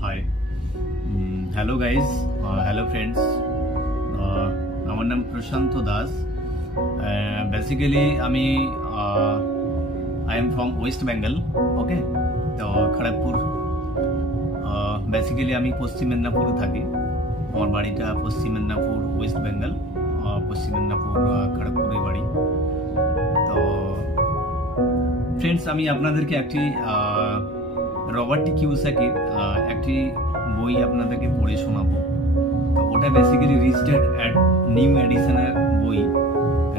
Hi. Hello guys. Hello friends. আমার নাম প্রশান্ত Das. Basically I am from West Bengal. Okay. তো Kharagpur. Basically আমি পশ্চিম মেদিনীপুরে থাকি। আমার বাড়িটা পশ্চিম মেদিনীপুর ওয়েস্ট বেঙ্গল। পশ্চিম মেদিনীপুর খড়গপুরে বাড়ি। তো ফ্রেন্ডস, আমি আপনাদেরকে একটি রবার্ট টি কিওসাকির একটি বই আপনাদেরকে পড়ে শোনাবো। তো ওটা বেসিক্যালি রিচ ড্যাড নিউ এডিশনের বই,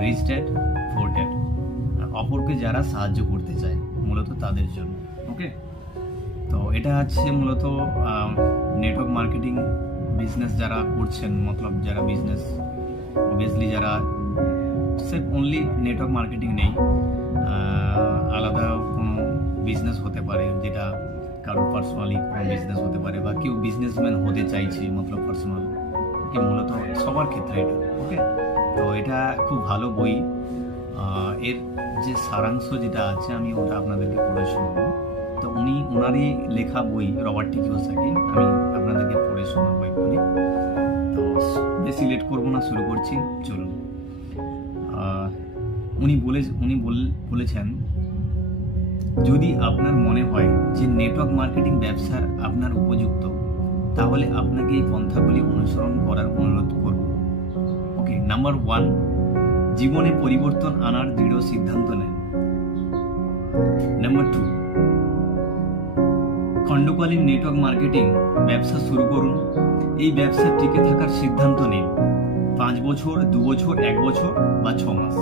রিচ ড্যাড পুয়ার ড্যাড, অপরকে যারা সাহায্য করতে চায় মূলত তাদের জন্য। ওকে, তো এটা হচ্ছে মূলত নেটওয়ার্ক মার্কেটিং বিজনেস যারা করছেন, মতলব যারা বিজনেস অবভিয়াসলি যারা সির্ফ অনলি নেটওয়ার্ক মার্কেটিং নেই, আলাদা কোনো বিজনেস হতে পারে, যেটা কারোর পার্সোনালি কোনো বিজনেস হতে পারে, বা কেউ বিজনেসম্যান হতে চাইছে মতলব পার্সোনাল, মূলত সবার ক্ষেত্রে এটা। ওকে, তো এটা খুব ভালো বই। এর যে সারাংশ যেটা আছে আমি ওটা আপনাদেরকে পড়ে শোনাবো। তো ওনারই লেখা বই রবার্ট টি কিওসাকি, আমি আপনাদেরকে পড়ে শোনাবো এক্ষুনি। তো বেশি লেট করবো না, শুরু করছি, চলুন। উনি বলেছেন, যদি আপনার মনে হয় যে নেটওয়ার্ক মার্কেটিং ব্যবসার আপনার উপযুক্ত, তাহলে আপনাকে এই পন্থাগুলি অনুসরণ করার অনুরোধ করব। ওকে, নাম্বার 1, জীবনে পরিবর্তন আনার দৃঢ় সিদ্ধান্ত নেন। নাম্বার 2, খণ্ডকালীন নেটওয়ার্ক মার্কেটিং ব্যবসা শুরু করুন। এই ব্যবসা টিকে থাকার সিদ্ধান্ত নিন। 5 বছর, 2 বছর, 1 বছর বা 6 মাস।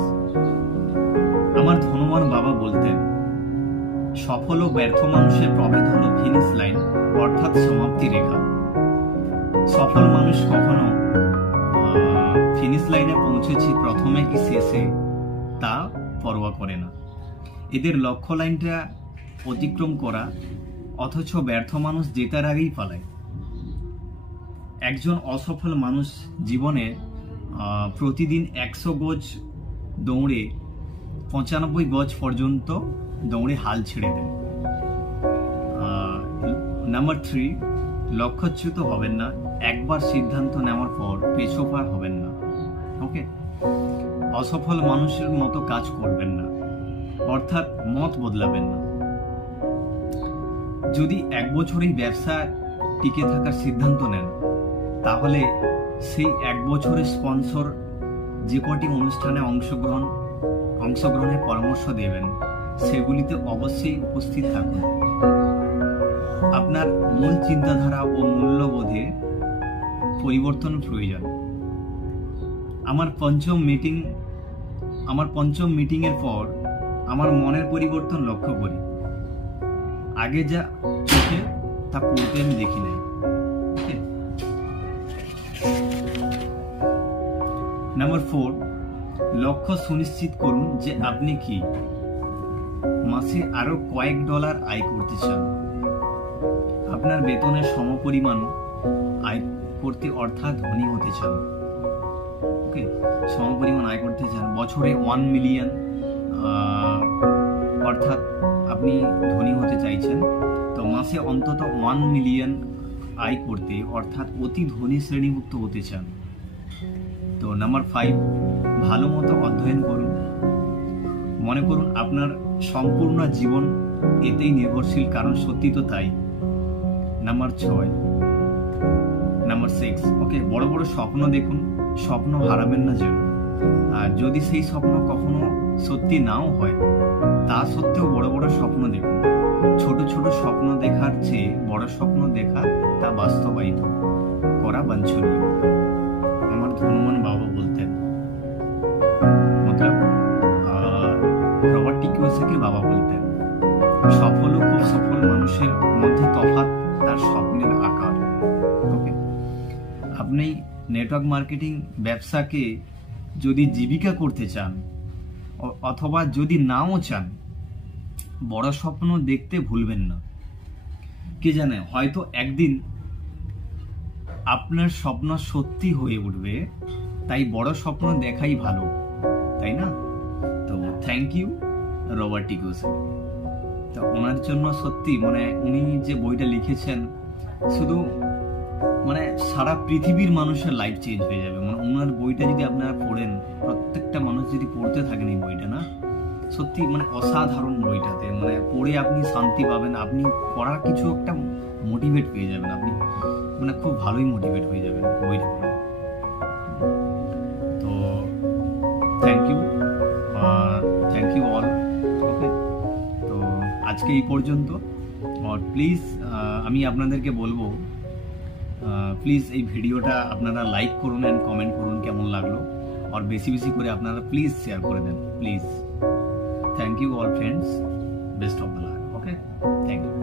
আমার ধনবান বাবা বলতেন, সফল ও ব্যর্থ মানুষের প্রভেদ হলো ফিনিশ লাইন, অর্থাৎ সমাপ্তি রেখা। সফল মানুষ কখনো ফিনিশ লাইনে পৌঁছেছে প্রথমে কি শেষে তা পরোয়া করে না। এদের লক্ষ্য লাইনটা অতিক্রম করা, অথচ ব্যর্থ মানুষ জেতার আগেই পালায়। একজন অসফল মানুষ জীবনে প্রতিদিন 100 গজ দৌড়ে 95 গজ পর্যন্ত দৌড়ে হাল ছেড়ে দেন। নাম্বার 3, লক্ষ্যচ্যুত হবেন না। একবার সিদ্ধান্ত নেওয়ার পর পেছোপা হবেন না। ওকে, অসফল মানুষের মতো কাজ করবেন না, অর্থাৎ মত বদলাবেন না। যদি 1 বছরেই ব্যবসা টিকে থাকার সিদ্ধান্ত নেন, তাহলে সেই 1 বছরের স্পন্সর যে কটি অনুষ্ঠানে অংশগ্রহণের পরামর্শ দেবেন, সেগুলিতে অবশ্যই উপস্থিত থাকুন। আপনার মূল চিন্তাধারা ও মূল্যবোধে পরিবর্তন প্রয়োজন। আমার পঞ্চম মিটিং এর পর আমার মনের পরিবর্তন লক্ষ্য করি। আগে যা চোখে তা পড়তে আমি দেখি নাই। নাম্বার 4, লক্ষ্য সুনিশ্চিত করুন যে আপনি কি মাসে আরো কয়েক ডলার আয় করতে চান। আপনার বেতনের সমপরিমাণ আয় করতে, অর্থাৎ ধনী হতে চান। ওকে, সমপরিমাণ আয় করতে চান। বছরে 1 মিলিয়ন, অর্থাৎ আপনি ধনী হতে চাইছেন, তো মাসে অন্তত 1 মিলিয়ন আয় করতে, অর্থাৎ অতি ধনী শ্রেণীভুক্ত হতে চান। তো নাম্বার 5, ভালো মতো অধ্যয়ন করুন। মনে করুন আপনার সম্পূর্ণ জীবন এতেই নির্ভরশীল, কারণ সত্যি তো তাই। নাম্বার 6, ওকে, বড় বড় স্বপ্ন দেখুন, স্বপ্ন হারাবেন না যেন। আর যদি সেই স্বপ্ন কখনো সত্যি নাও হয়, তা সত্ত্বেও বড় বড় স্বপ্ন দেখুন। ছোট ছোট স্বপ্ন দেখার চেয়ে বড় স্বপ্ন দেখা, তা বাস্তবায়িত করা বাঞ্ছনীয়। আমার ধনবান বাবা বলতেন, রবার্ট টি কিওসাকির বাবা বলতেন, সফল ও খুব সফল মানুষের মধ্যে তফাৎ তার স্বপ্নের আকার। ওকে, আপনি নেটওয়ার্ক মার্কেটিং ব্যবসাকে যদি জীবিকা করতে চান, অথবা যদি নাও চান, বড় স্বপ্ন দেখতে ভুলবেন না। কে জানে, হয়তো একদিন আপনার স্বপ্ন সত্যি হয়ে উঠবে। তাই বড় স্বপ্ন দেখাই ভালো, তাই না? তো thank you Robert T Kiyosaki. তো ওনার জন্য সত্যি উনি যে বইটা লিখেছেন শুধু মানে সারা পৃথিবীর মানুষের লাইফ চেঞ্জ হয়ে যাবে। মানে ওনার বইটা যদি আপনারা পড়েন, প্রত্যেকটা মানুষ যদি পড়তে থাকেন এই বইটা, না সত্যি মানে অসাধারণ বইটাতে, মানে পড়ে আপনি শান্তি পাবেন, আপনি পড়ার কিছু একটা মোটিভেট পেয়ে যাবেন, আপনি মানে খুব ভালোই মোটিভেট হয়ে যাবেন বইটা পড়ে। তো থ্যাংক ইউ অল। ওকে, তো আজকে এই পর্যন্ত। আর প্লিজ আমি আপনাদেরকে বলবো, প্লিজ এই ভিডিওটা আপনারা লাইক করুন অ্যান্ড কমেন্ট করুন কেমন লাগলো, আর বেশি বেশি করে আপনারা প্লিজ শেয়ার করে দেন please. Thank you all friends, best of the luck. Okay, thank you.